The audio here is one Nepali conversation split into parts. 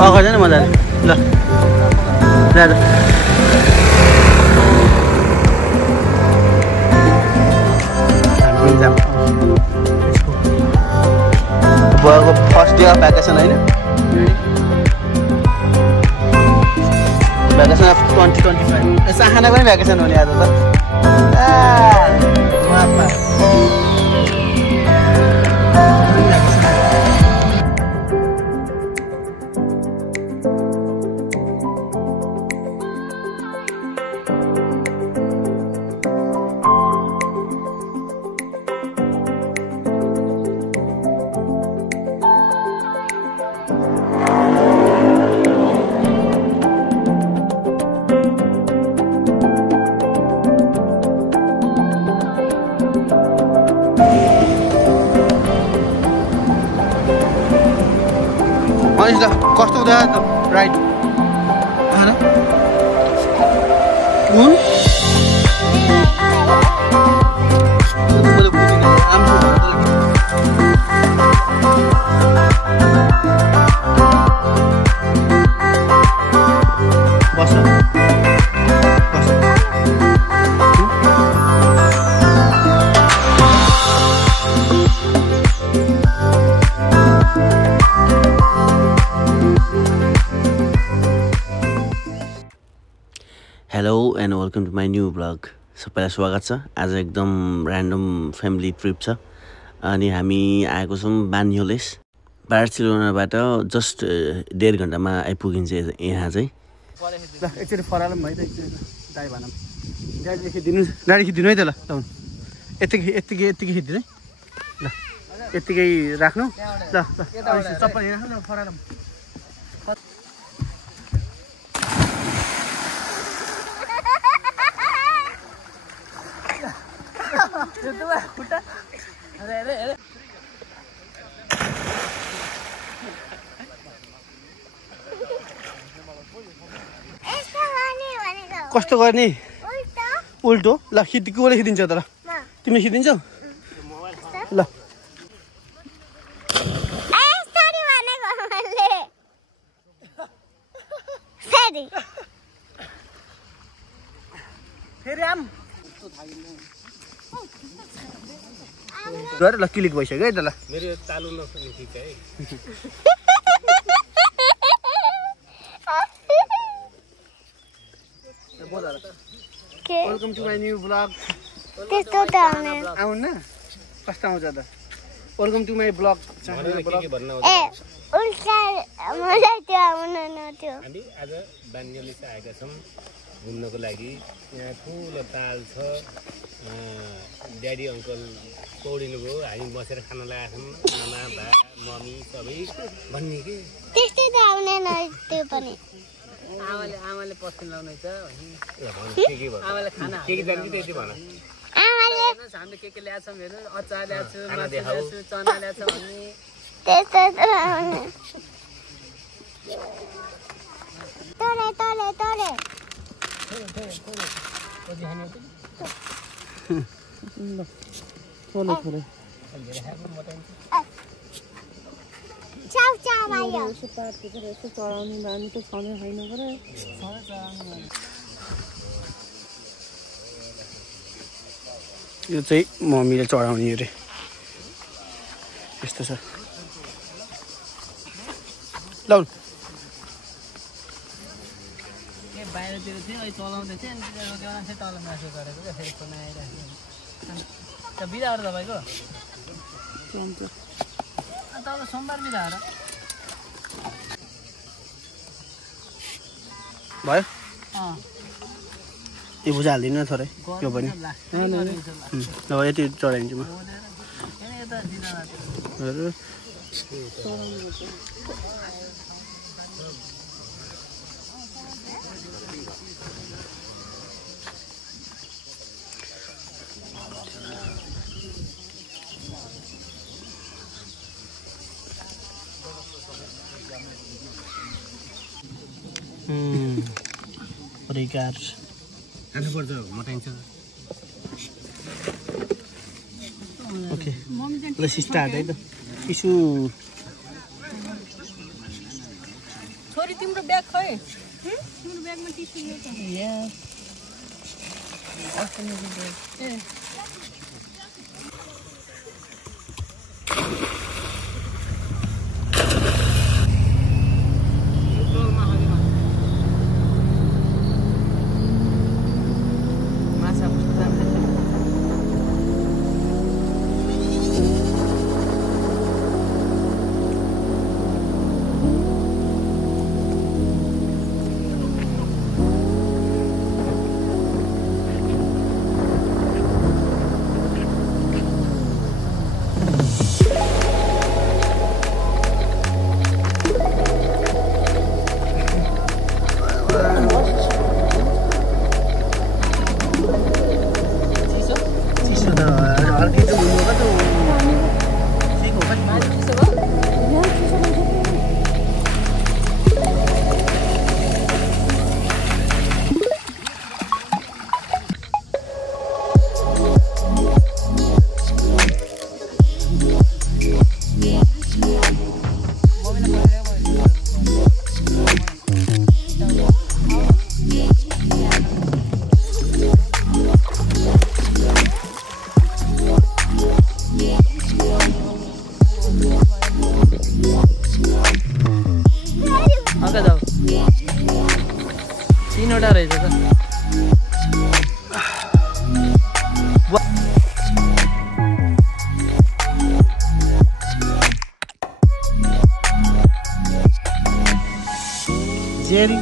गर्दैन मजाले ल जाँदा बुवाको फर्स्ट डे अफ भ्याकेसन होइन भ्याकेसन अफ 2025 साखाना पनि भ्याकेसन हो नि आज त कस्तो हुँदा राइट कुन hello and welcome to my new blog सबैलाई स्वागत छ आज एकदम ऱ्यान्डम फ्यामिली ट्रिप छ अनि हामी आएको छौँ बान्योलेस बार्सिलोनाबाट जस्ट 1.5 घण्टामा आइपुगिन्छ यहाँ चाहिँ ल एकचोटि फरालौँ है त एकचोटि दाइ भनौँ गाडी खिचिदिनु है त ल यत्तिकै खिचिदिनु है ल यत्तिकै राख्नु ल चप्पल राख्नु ल फरालौँ कस्तो गर्ने उल्टो ल कोले खिदिन्छ तर तिमीले खिदिन्छौ ल गएर ल क्लिक भइसक्यो है त ल मेरो चालु नखिच है welcome to my new blog त्यस्तो त आउन कस्तो आउँछ त वेलकम टु माई ब्लग ए उल्टा मलाई त्यो आउन नथ्यो हामी आज बान्योलेस आएका छौँ घुम्नको लागि यहाँ ठुलो ताल छ ड्याडी अङ्कल पौडिनु भयो हामी बसेर खान लगाएका छौँ आमा बा मम्मी सबै भन्ने के त्यस्तै त आउन त्यो पनि आमाले पस्किन लाउने छ आमाले खाना के जान्छ त्यति भन आमाले हामीले के ल्याछौँ हेर्नु अचार ल्याछु मासु ल्याछु चना ल्याछु भन्ने त्यस्तो त आउन तले चाउ आयो चढाउने बानी त छँदै छैन पऱ्यो यो चाहिँ मम्मीले चढाउने अरे यस्तो छ ल बाहिरतिर थियो अहिले चलाउँदै थियो अनि देउरा चाहिँ तल मासु गरेको क्या फेरि फोन आइरहेको त्यो बिदाहरू तपाईँको अन्त तपाईँको सोमबार बिदा हो र भयो यो भुजा हालिदिनु थोरै यो पनि ल यति चढाइदिन्छु म Obrigado. Okay. Let's start. Isu. Bag खै तिम्रो ब्यागमा टिस्यु छ यहाँ ए तीनवटा रहेछ त जेरी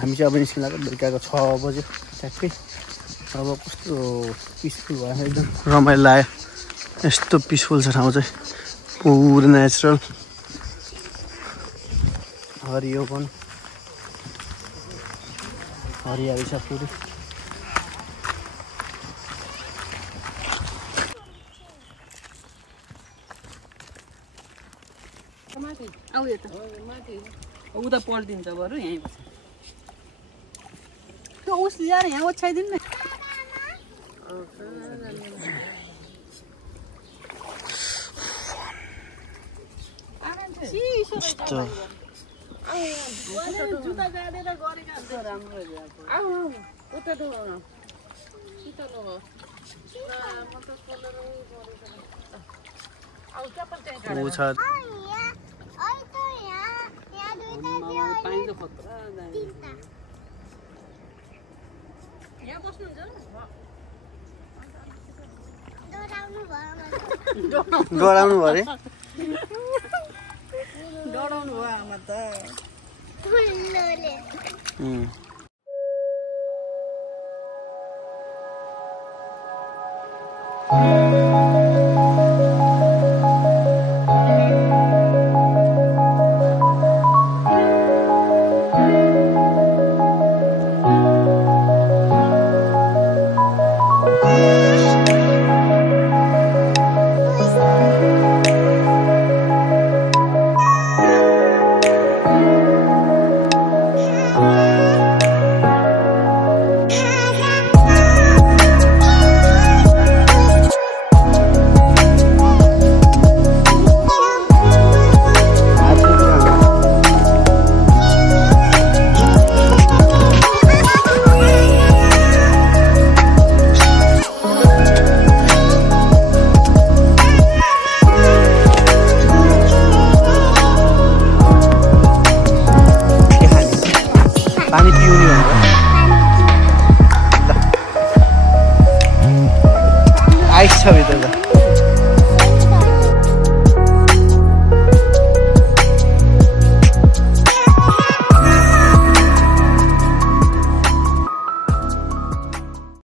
हामी चाहिँ अब निस्किन लाग्यो बेलुकाको 6 बज्यो ठ्याक्कै अब कस्तो पिसफुल भयो एकदम रमाइलो लाग्यो यस्तो पिसफुल छ ठाउँ चाहिँ पुरै नेचुरल हरियो पनि हरियाली छ पुरै उता पल्टिन्छ बरु यहीँ बस्छ त्यो उस ल्याएर यहाँ ओछ्याइदिनु न जुत्ता गाडेर गरेका हुन्छ राम्रो पाइन्छ खतरा यहाँ बस्नुहुन्छ डराउनु भयो अरे डराउनु भयो आमा त पानी पिउने आइस छ भित्र त